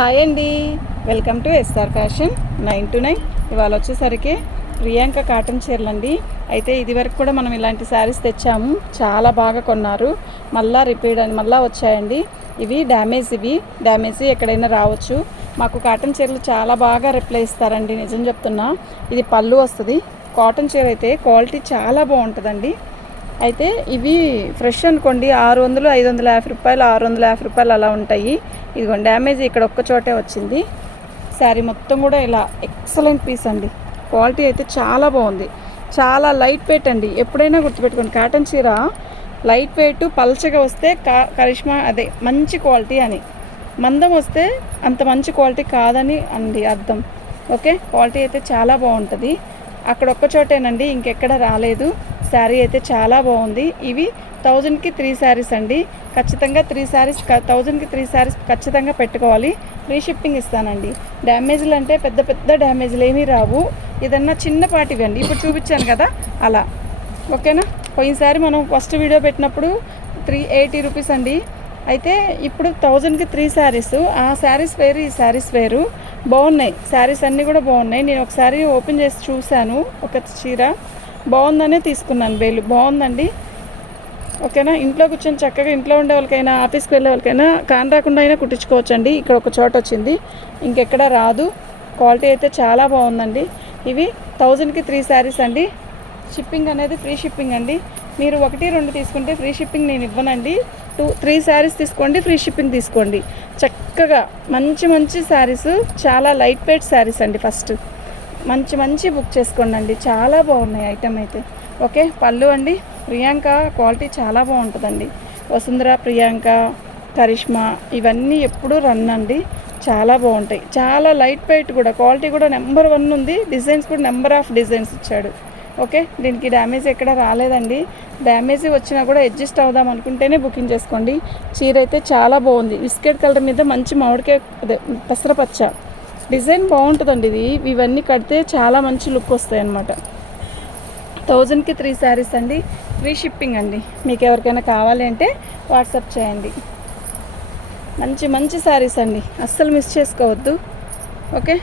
Hi అండి, welcome to SR fashion 9 to 9. ఇవాళ వచ్చేసరికి ప్రియాంక కాటన్ చీరలు అండి. అయితే ఇది వరకు కూడా మనం ఇలాంటి శారీస్ తెచ్చాము, చాలా బాగా కొన్నారు. మళ్ళీ రిపీట్ అని మళ్ళీ వచ్చాయండి. ఇవి డ్యామేజ్ ఎక్కడైనా రావచ్చు. మాకు కాటన్ చీరలు చాలా బాగా రిప్లై ఇస్తారండి, నిజం చెప్తున్నా. ఇది పళ్ళు వస్తుంది. కాటన్ చీర అయితే క్వాలిటీ చాలా బాగుంటుందండి. అయితే ఇవి ఫ్రెష్ అనుకోండి 600, 550 రూపాయలు, 650 రూపాయలు అలా ఉంటాయి. ఇదిగోండి డ్యామేజ్ ఇక్కడ ఒక్క చోటే వచ్చింది. శారీ మొత్తం కూడా ఇలా ఎక్సలెంట్ పీస్ అండి. క్వాలిటీ అయితే చాలా బాగుంది, చాలా లైట్ వెయిట్ అండి. ఎప్పుడైనా గుర్తుపెట్టుకోండి, కాటన్ చీర లైట్ వెయిట్ పల్చగా వస్తే కరిష్మా అదే మంచి క్వాలిటీ అని, మందం వస్తే అంత మంచి క్వాలిటీ కాదని అండి అర్థం. ఓకే, క్వాలిటీ అయితే చాలా బాగుంటుంది. అక్కడ ఒక్క చోటేనండి, ఇంకెక్కడ రాలేదు. శారీ అయితే చాలా బాగుంది. ఇవి 1000కి 3 శారీస్ అండి. ఖచ్చితంగా 3 శారీస్ 1000కి 3 శారీస్ ఖచ్చితంగా పెట్టుకోవాలి. ఫ్రీ షిప్పింగ్ ఇస్తానండి. డ్యామేజ్లు అంటే పెద్ద పెద్ద డ్యామేజ్లు ఏమీ రావు. ఏదన్నా చిన్నపాటివి అండి, ఇప్పుడు చూపించాను కదా అలా. ఓకేనా, పోయినసారి మనం ఫస్ట్ వీడియో పెట్టినప్పుడు 380 రూపీస్ అండి. అయితే ఇప్పుడు 1000కి 3 శారీస్. ఆ శారీస్ వేరు, ఈ శారీస్ వేరు. బాగున్నాయి శారీస్ అన్నీ కూడా బాగున్నాయి. నేను ఒకసారి ఓపెన్ చేసి చూశాను, ఒక చీర బాగుందనే తీసుకున్నాను. బాగుందండి. ఓకేనా, ఇంట్లో కూర్చొని చక్కగా ఇంట్లో ఉండే వాళ్ళకైనా ఆఫీస్కి వెళ్ళే వాళ్ళకైనా కాన్ రాకుండా అయినా కుట్టించుకోవచ్చండి. ఇక్కడ ఒక చోట వచ్చింది, ఇంకెక్కడ రాదు. క్వాలిటీ అయితే చాలా బాగుందండి. ఇవి 1000కి 3 శారీస్ అండి. షిప్పింగ్ అనేది ఫ్రీ షిప్పింగ్ అండి. మీరు 1, 2 తీసుకుంటే ఫ్రీ షిప్పింగ్ నేను ఇవ్వనండి. 2, 3 శారీస్ తీసుకోండి, ఫ్రీ షిప్పింగ్ తీసుకోండి. చక్కగా మంచి మంచి శారీస్, చాలా లైట్ వెయిట్ శారీస్ అండి. ఫస్ట్ మంచి బుక్ చేసుకోండి అండి, చాలా బాగున్నాయి ఐటమ్ అయితే. ఓకే, పళ్ళు అండి. ప్రియాంక క్వాలిటీ చాలా బాగుంటుందండి. వసుంధర, ప్రియాంక, కరిష్మా ఇవన్నీ ఎప్పుడూ రన్ అండి, చాలా బాగుంటాయి. చాలా లైట్ వెయిట్ కూడా, క్వాలిటీ కూడా నెంబర్ 1 ఉంది. డిజైన్స్ కూడా నెంబర్ ఆఫ్ డిజైన్స్ ఇచ్చాడు. ఓకే, దీనికి డ్యామేజ్ ఎక్కడ రాలేదండి. డ్యామేజ్ వచ్చినా కూడా అడ్జస్ట్ అవుదాం అనుకుంటేనే బుకింగ్ చేసుకోండి. చీర అయితే చాలా బాగుంది. బిస్కెట్ కలర్ మీద మంచి మామిడికాయ అదే పెసరపచ్చ డిజైన్ బాగుంటుందండి. ఇవన్నీ కడితే చాలా మంచి లుక్ వస్తాయి అన్నమాట. 1000కి 3 శారీస్ అండి. ఫ్రీ షిప్పింగ్ అండి. మీకు ఎవరికైనా కావాలి అంటే వాట్సాప్ చేయండి. మంచి శారీస్ అండి, అస్సలు మిస్ చేసుకోవద్దు. ఓకే,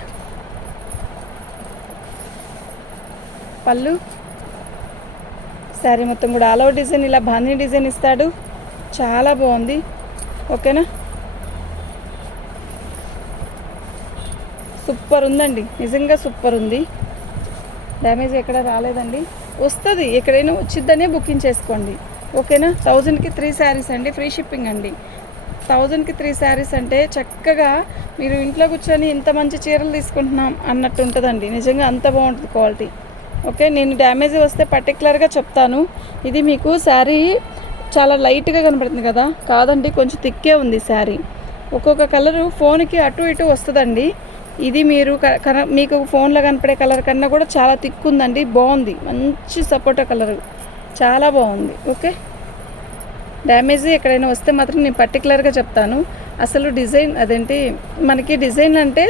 పళ్ళు శారీ మొత్తం కూడా ఆల్ ఓవర్ డిజైన్, ఇలా బాందీ డిజైన్ ఇస్తాడు. చాలా బాగుంది. ఓకేనా, సూపర్ ఉందండి, నిజంగా సూపర్ ఉంది. డ్యామేజ్ ఎక్కడ రాలేదండి. వస్తుంది, ఎక్కడైనా వచ్చిద్దనే బుకింగ్ చేసుకోండి. ఓకేనా, 1000కి 3 శారీస్ అండి. ఫ్రీ షిప్పింగ్ అండి. 1000కి 3 శారీస్ అంటే చక్కగా మీరు ఇంట్లో కూర్చొని ఇంత మంచి చీరలు తీసుకుంటున్నాం అన్నట్టు ఉంటుందండి. నిజంగా అంత బాగుంటుంది క్వాలిటీ. ఓకే, నేను డ్యామేజ్ వస్తే పర్టికులర్గా చెప్తాను. ఇది మీకు శారీ చాలా లైట్గా కనపడుతుంది కదా, కాదండి కొంచెం థిక్కే ఉంది శారీ. ఒక్కొక్క కలరు ఫోన్కి అటు ఇటు వస్తుందండి. ఇది మీరు మీకు ఫోన్లో కనపడే కలర్ కన్నా కూడా చాలా థిక్ ఉందండి. బాగుంది, మంచి సపోటా కలరు, చాలా బాగుంది. ఓకే, డ్యామేజ్ ఎక్కడైనా వస్తే మాత్రం నేను పర్టికులర్గా చెప్తాను. అసలు డిజైన్ అదేంటి, మనకి డిజైన్ అంటే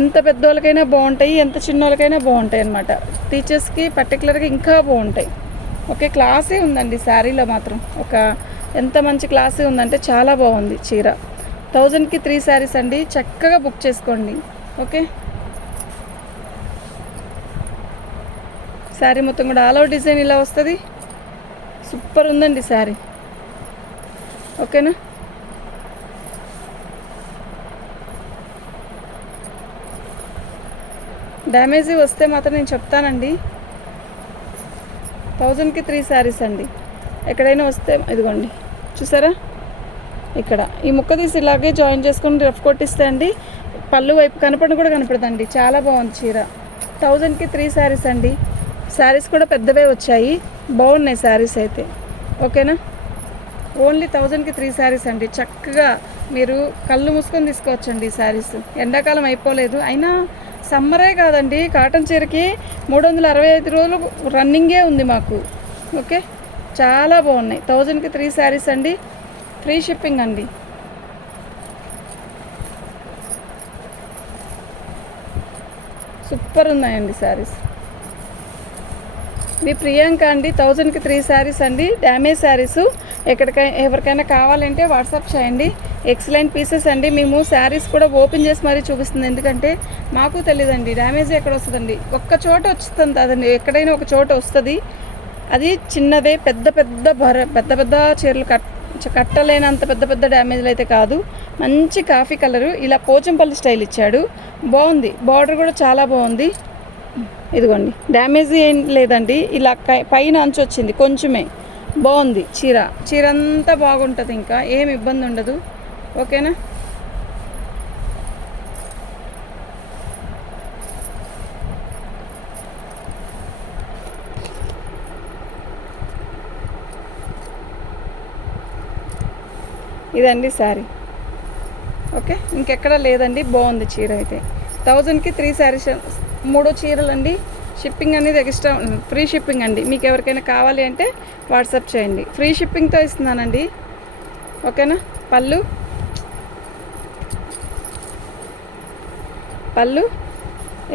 ఎంత పెద్దోళ్ళకైనా బాగుంటాయి, ఎంత చిన్నోళ్ళకైనా బాగుంటాయి అన్నమాట. టీచర్స్కి పర్టికులర్గా ఇంకా బాగుంటాయి. ఓకే, క్లాసే ఉందండి శారీలో మాత్రం. ఎంత మంచి క్లాసే ఉందంటే చాలా బాగుంది చీర. 1000కి 3 శారీస్ అండి. చక్కగా బుక్ చేసుకోండి. ఓకే, శారీ మొత్తం కూడా ఆల్ ఓవర్ డిజైన్ ఇలా వస్తుంది. సూపర్ ఉందండి శారీ. ఓకేనా, డ్యామేజ్ వస్తే మాత్రం నేను చెప్తానండి. 1000కి 3 శారీస్ అండి. ఎక్కడైనా వస్తే ఇదిగోండి, చూసారా, ఇక్కడ ఈ ముక్క తీసి ఇలాగే జాయిన్ చేసుకొని రఫ్ కొట్టిస్తే అండి పళ్ళు వైపు కనపడను కూడా కనపడదండి. చాలా బాగుంది చీర. 1000కి 3 శారీస్ అండి. శారీస్ కూడా పెద్దవే వచ్చాయి, బాగున్నాయి శారీస్ అయితే. ఓకేనా, ఓన్లీ 1000కి 3 శారీస్ అండి. చక్కగా మీరు కళ్ళు మూసుకొని తీసుకోవచ్చండి ఈ శారీస్. ఎండాకాలం అయిపోలేదు, అయినా సమ్మరే కాదండి, కాటన్ చీరకి 365 రోజులు రన్నింగే ఉంది మాకు. ఓకే, చాలా బాగున్నాయి. 1000కి 3 శారీస్ అండి. ఫ్రీ షిప్పింగ్ అండి. సూపర్ ఉన్నాయండి శారీస్. ఇది ప్రియాంక అండి. 1000కి 3 శారీస్ అండి. డ్యామేజ్ శారీస్ ఎవరికైనా కావాలంటే వాట్సాప్ చేయండి. ఎక్సలెంట్ పీసెస్ అండి. మేము శారీస్ కూడా ఓపెన్ చేసి మరీ చూపిస్తుంది, ఎందుకంటే మాకు తెలియదండి డ్యామేజ్ ఎక్కడ వస్తుందండి. ఒక్క చోట వస్తుంది అదండి, ఎక్కడైనా ఒక చోట వస్తుంది. అది చిన్నదే, పెద్ద పెద్ద చీరలు కట్టలేనంత పెద్ద పెద్ద డ్యామేజ్లు అయితే కాదు. మంచి కాఫీ కలరు, ఇలా పోచంపల్లి స్టైల్ ఇచ్చాడు, బాగుంది. బార్డర్ కూడా చాలా బాగుంది. ఇదిగోండి, డ్యామేజ్ ఏం లేదండి. ఇలా పైన అంచు వచ్చింది కొంచెమే, బాగుంది. చీర అంతా బాగుంటుంది, ఇంకా ఏమి ఇబ్బంది ఉండదు. ఓకేనా? ఇదండి శారీ. ఓకే, ఇంకెక్కడ లేదండి, బాగుంది చీర అయితే. 1000కి 3 శారీస్, 3 చీరలండి. షిప్పింగ్ అనేది ఎక్స్ట్రా, ఫ్రీ షిప్పింగ్ అండి. మీకు ఎవరికైనా కావాలి అంటే వాట్సాప్ చేయండి, ఫ్రీ షిప్పింగ్తో ఇస్తున్నానండి. ఓకేనా? పళ్ళు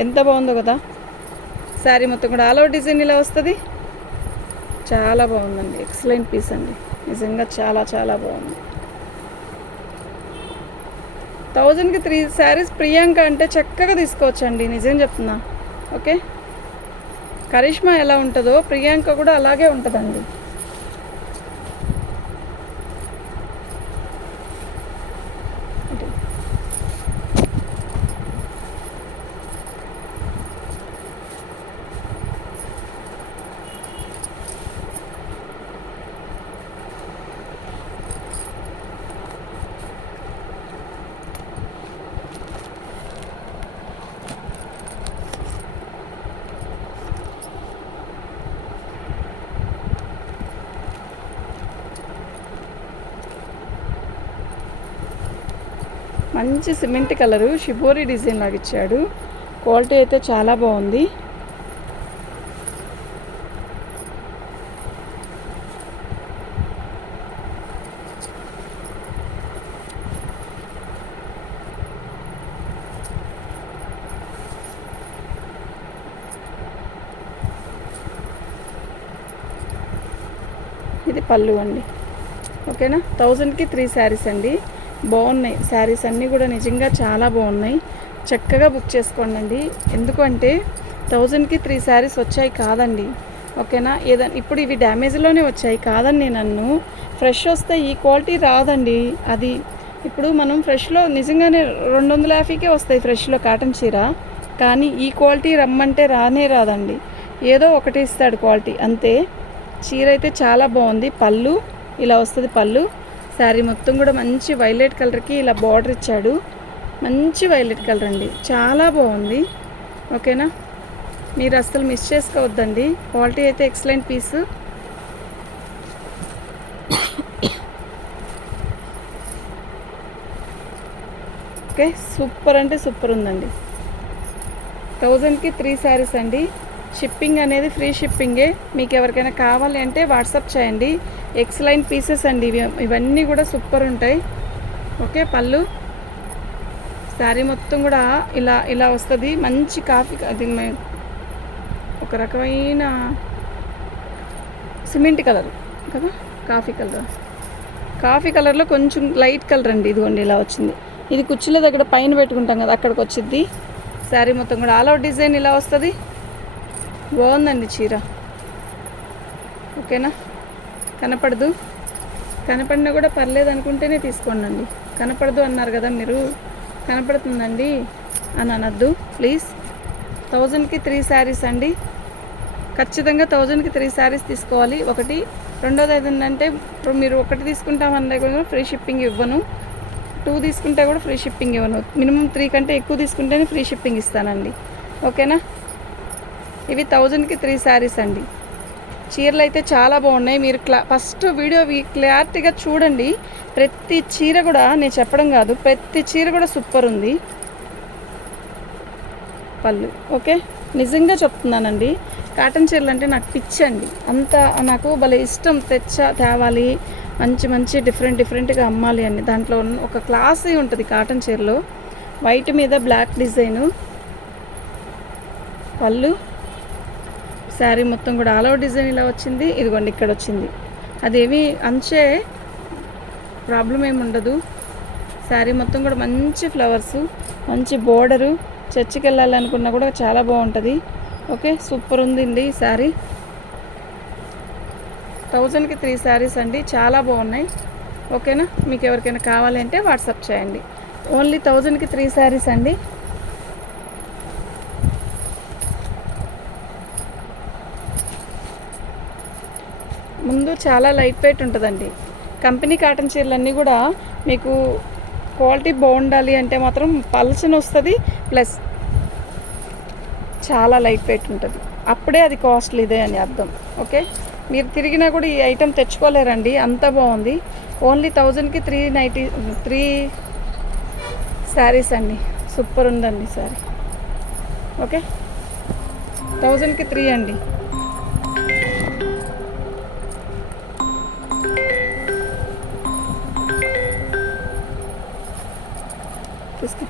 ఎంత బాగుందో కదా. శారీ మొత్తం కూడా ఆల్ ఓవర్ డిజైన్ ఇలా వస్తుంది. చాలా బాగుందండి, ఎక్సలెంట్ పీస్ అండి, నిజంగా చాలా చాలా బాగుంది. 1000కి 3 శారీస్ ప్రియాంక అంటే చక్కగా తీసుకోవచ్చండి, నిజం చెప్తున్నా. ఓకే, కరిష్మా ఎలా ఉంటుందో ప్రియాంక కూడా అలాగే ఉంటుందండి. మంచి సిమెంట్ కలరు, షిబోరి డిజైన్ లాగా ఇచ్చాడు. క్వాలిటీ అయితే చాలా బాగుంది. ఇది పళ్ళు అండి. ఓకేనా? 1000కి 3 శారీస్ అండి, బాగున్నాయి శారీస్ అన్నీ కూడా, నిజంగా చాలా బాగున్నాయి. చక్కగా బుక్ చేసుకోండి. ఎందుకంటే 1000కి 3 శారీస్ వచ్చాయి కాదండి. ఓకేనా? ఏదైనా ఇప్పుడు ఇవి డ్యామేజ్లోనే వచ్చాయి కాదండి, నన్ను ఫ్రెష్ వస్తే ఈ క్వాలిటీ రాదండి. అది ఇప్పుడు మనం ఫ్రెష్లో నిజంగానే 250కే వస్తాయి ఫ్రెష్లో కాటన్ చీర, కానీ ఈ క్వాలిటీ రమ్మంటే రానే రాదండి. ఏదో ఒకటి ఇస్తాడు క్వాలిటీ, అంతే. చీర అయితే చాలా బాగుంది. పళ్ళు ఇలా వస్తుంది. పళ్ళు శారీ మొత్తం కూడా మంచి వైలెట్ కలర్కి ఇలా బార్డర్ ఇచ్చాడు, మంచి వైలెట్ కలర్ అండి, చాలా బాగుంది. ఓకేనా? మీరు అస్సలు మిస్ చేసుకోవద్దండి, క్వాలిటీ అయితే ఎక్సలెంట్ పీసు. ఓకే, సూపర్ అంటే సూపర్ ఉందండి. 1000కి 3 శారీస్ అండి. షిప్పింగ్ అనేది ఫ్రీ షిప్పింగే. మీకు ఎవరికైనా కావాలి అంటే వాట్సాప్ చేయండి. ఎక్సలెంట్ పీసెస్ అండి, ఇవన్నీ కూడా సూపర్ ఉంటాయి. ఓకే, పళ్ళు శారీ మొత్తం కూడా ఇలా వస్తుంది. మంచి కాఫీ, అది ఒక రకమైన సిమెంట్ కలర్ కదా, కాఫీ కలర్లో కొంచెం లైట్ కలర్ అండి. ఇదిగోండి ఇలా వచ్చింది. ఇది కుర్చీల దగ్గర పైన పెట్టుకుంటాం కదా, అక్కడికి వచ్చింది. శారీ మొత్తం కూడా ఆల్ అవుట్ డిజైన్ ఇలా వస్తుంది. బాగుందండి చీర. ఓకేనా? కనపడినా కూడా పర్లేదు అనుకుంటేనే తీసుకోండి. కనపడదు అన్నారు కదా మీరు, కనపడుతుందండి అని అనద్దు ప్లీజ్. 1000కి 3 శారీస్ అండి, ఖచ్చితంగా 1000కి 3 శారీస్ తీసుకోవాలి. ఒకటి. రెండోది ఏంటంటే, ఇప్పుడు మీరు ఒకటి తీసుకుంటామన్నా కూడా ఫ్రీ షిప్పింగ్ ఇవ్వను, 2 తీసుకుంటే కూడా ఫ్రీ షిప్పింగ్ ఇవ్వను. మినిమం 3 కంటే ఎక్కువ తీసుకుంటేనే ఫ్రీ షిప్పింగ్ ఇస్తానండి. ఓకేనా? ఇవి 1000కి 3 శారీస్ అండి. చీరలు అయితే చాలా బాగున్నాయి. మీరు ఫస్ట్ వీడియో క్లారిటీగా చూడండి. ప్రతి చీర కూడా, నేను చెప్పడం కాదు, ప్రతి చీర కూడా సూపర్ ఉంది. పళ్ళు ఓకే, నిజంగా చెప్తున్నానండి, కాటన్ చీరలు అంటే నాకు పిచ్చండి. అంత నాకు భలే ఇష్టం. తేవాలి, మంచి డిఫరెంట్గా అమ్మాలి అని. దాంట్లో ఒక క్లాస్ ఉంటుంది కాటన్ చీరలో. వైట్ మీద బ్లాక్ డిజైను. పళ్ళు శారీ మొత్తం కూడా ఆల్ ఓవర్ డిజైన్ ఇలా వచ్చింది. ఇదిగోండి ఇక్కడ వచ్చింది. అదేమి అంచే ప్రాబ్లం ఏమి ఉండదు. శారీ మొత్తం కూడా మంచి ఫ్లవర్స్, మంచి బోర్డరు, చర్చికి వెళ్ళాలనుకున్నా కూడా చాలా బాగుంటుంది. ఓకే, సూపర్ ఉందండి ఈ శారీ. 1000కి 3 శారీస్ అండి, చాలా బాగున్నాయి. ఓకేనా, మీకు ఎవరికైనా కావాలి అంటే వాట్సాప్ చేయండి. ఓన్లీ 1000కి 3 శారీస్ అండి. ముందు చాలా లైట్ వెయిట్ ఉంటుందండి. కంపెనీ కాటన్ చీరలన్నీ కూడా మీకు క్వాలిటీ బాగుండాలి అంటే మాత్రం పల్చన వస్తుంది, ప్లస్ చాలా లైట్ వెయిట్ ఉంటుంది. అప్పుడే అది కాస్ట్లీదే అని అర్థం. ఓకే, మీరు తిరిగినా కూడా ఈ ఐటెం తెచ్చుకోలేరండి, అంత బాగుంది. ఓన్లీ 1000కి 3 శారీస్ అండి. సూపర్ ఉందండి శారీ. ఓకే, 1000కి 3 అండి. తీసుకో.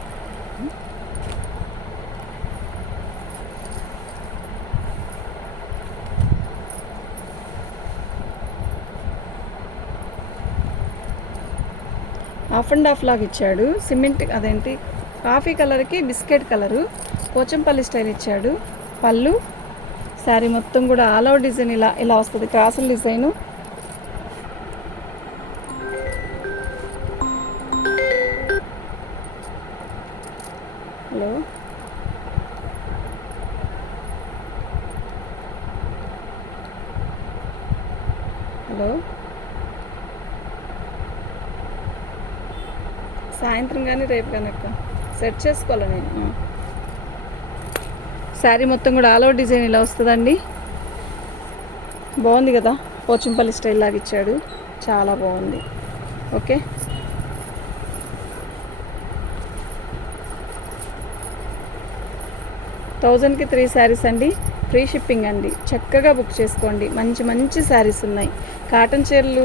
హాఫ్ అండ్ హాఫ్ లాగా ఇచ్చాడు. సిమెంట్ అదేంటి కాఫీ కలర్కి బిస్కెట్ కలరు పోచంపల్లి స్టైల్ ఇచ్చాడు. పళ్ళు, శారీ మొత్తం కూడా ఆల్ ఓవర్ డిజైన్ ఇలా ఇలా వస్తుంది, క్రాసుల డిజైను. హలో, హలో, సాయంత్రం కానీ రేపు కానీ అక్క సెట్ చేసుకోవాలి నేను. శారీ మొత్తం కూడా ఆల్ ఓవర్ డిజైన్ ఇలా వస్తుందండి. బాగుంది కదా, పోచంపల్లి స్టైల్ లాగా ఇచ్చాడు, చాలా బాగుంది. ఓకే, థౌజండ్కి 3 శారీస్ అండి. ఫ్రీ షిప్పింగ్ అండి. చక్కగా బుక్ చేసుకోండి. మంచి మంచి శారీస్ ఉన్నాయి. కాటన్ చీరలు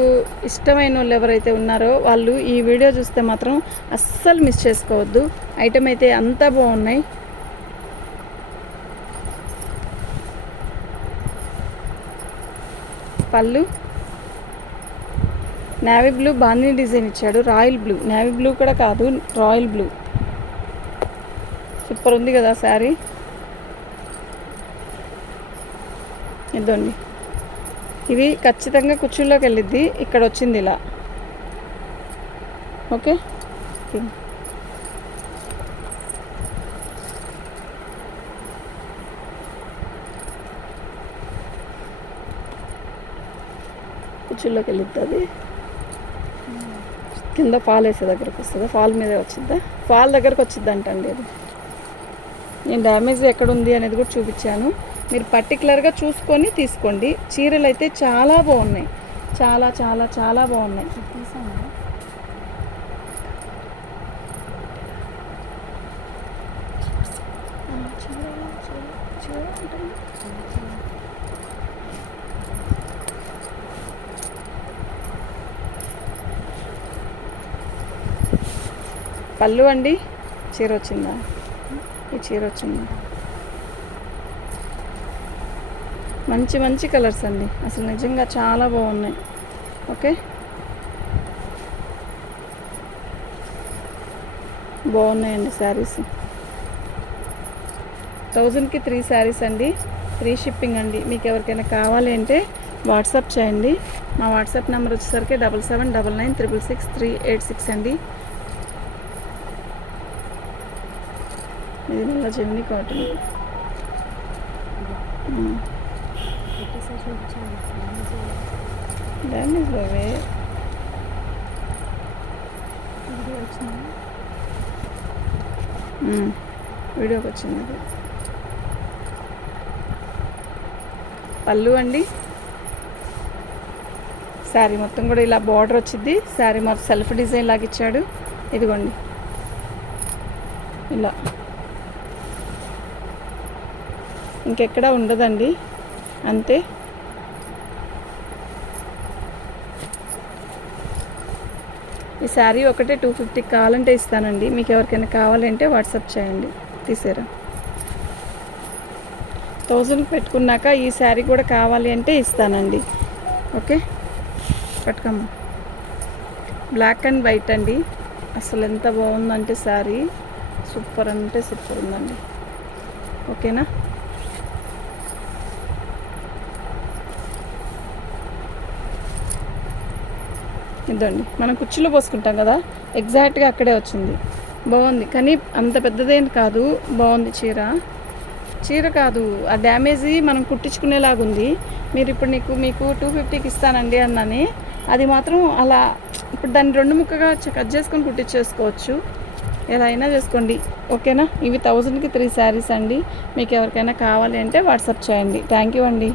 ఇష్టమైన వాళ్ళు ఎవరైతే ఉన్నారో వాళ్ళు ఈ వీడియో చూస్తే మాత్రం అస్సలు మిస్ చేసుకోవద్దు. ఐటమ్ అయితే అంతా బాగున్నాయి. పళ్ళు నేవీ బ్లూ బాందిని డిజైన్ ఇచ్చాడు. రాయల్ బ్లూ, నేవీ బ్లూ కూడా కాదు, రాయల్ బ్లూ. సూపర్ ఉంది కదా శారీ. ఇదండి, ఇది ఖచ్చితంగా కుర్చీలోకి వెళ్ళిద్ది. ఇక్కడ వచ్చింది ఇలా. ఓకే, కుర్చీలోకి వెళ్ళిద్ది. కింద ఫాల్ వేసే దగ్గరకు వస్తుందా, ఫాల్ మీదే వచ్చిద్దా, ఫాల్ దగ్గరకు వచ్చిద్ది అంటండి. అది నేను డ్యామేజ్ ఎక్కడ ఉంది అనేది కూడా చూపించాను. మీరు పర్టికులర్గా చూసుకొని తీసుకోండి. చీరలు అయితే చాలా బాగున్నాయి, చాలా చాలా చాలా బాగున్నాయి. పళ్ళు అండి, చీర వచ్చిందా, ఈ చీర వచ్చిందా. మంచి మంచి కలర్స్ అండి, అసలు నిజంగా చాలా బాగున్నాయి. ఓకే, బాగున్నాయండి శారీస్. 1000కి 3 శారీస్ అండి. ఫ్రీ షిప్పింగ్ అండి. మీకు ఎవరికైనా కావాలి అంటే వాట్సాప్ చేయండి. మా వాట్సాప్ నెంబర్ వచ్చేసరికి 7799966386 అండి. ఇది మళ్ళీ జెమినీ కాటన్. డ్యామేజ్ అవే వీడియోకి వచ్చింది. పళ్ళు అండి, శారీ మొత్తం కూడా ఇలా బార్డర్ వచ్చింది. శారీ మొత్తం సెల్ఫ్ డిజైన్ లాగా ఇచ్చాడు. ఇదిగోండి ఇలా, ఇంకెక్కడ ఉండదండి, అంతే. ఈ శారీ ఒకటే 250 కావాలంటే ఇస్తానండి. మీకు ఎవరికైనా కావాలంటే వాట్సాప్ చేయండి. తీసారా, 1000 పెట్టుకున్నాక ఈ శారీ కూడా కావాలి అంటే ఇస్తానండి. ఓకే, పట్టుకమ్మ. బ్లాక్ అండ్ వైట్ అండి, అసలు ఎంత బాగుందంటే శారీ సూపర్ అంటే సూపర్ ఉందండి. ఓకేనా, ఇదండి మనం కుర్చీలో పోసుకుంటాం కదా, ఎగ్జాక్ట్గా అక్కడే వచ్చింది. బాగుంది కానీ అంత పెద్దదేం కాదు, బాగుంది చీర. చీర కాదు, ఆ డ్యామేజీ మనం కుట్టించుకునేలాగుంది. మీరు ఇప్పుడు మీకు 250కి ఇస్తానండి అన్నని, అది మాత్రం అలా ఇప్పుడు దాన్ని 2 ముక్కగా కట్ చేసుకొని కుట్టించేసుకోవచ్చు, ఎలా అయినా చేసుకోండి. ఓకేనా, ఇవి 1000కి 3 శారీస్ అండి. మీకు ఎవరికైనా కావాలి అంటే వాట్సాప్ చేయండి. థ్యాంక్ యూ అండి.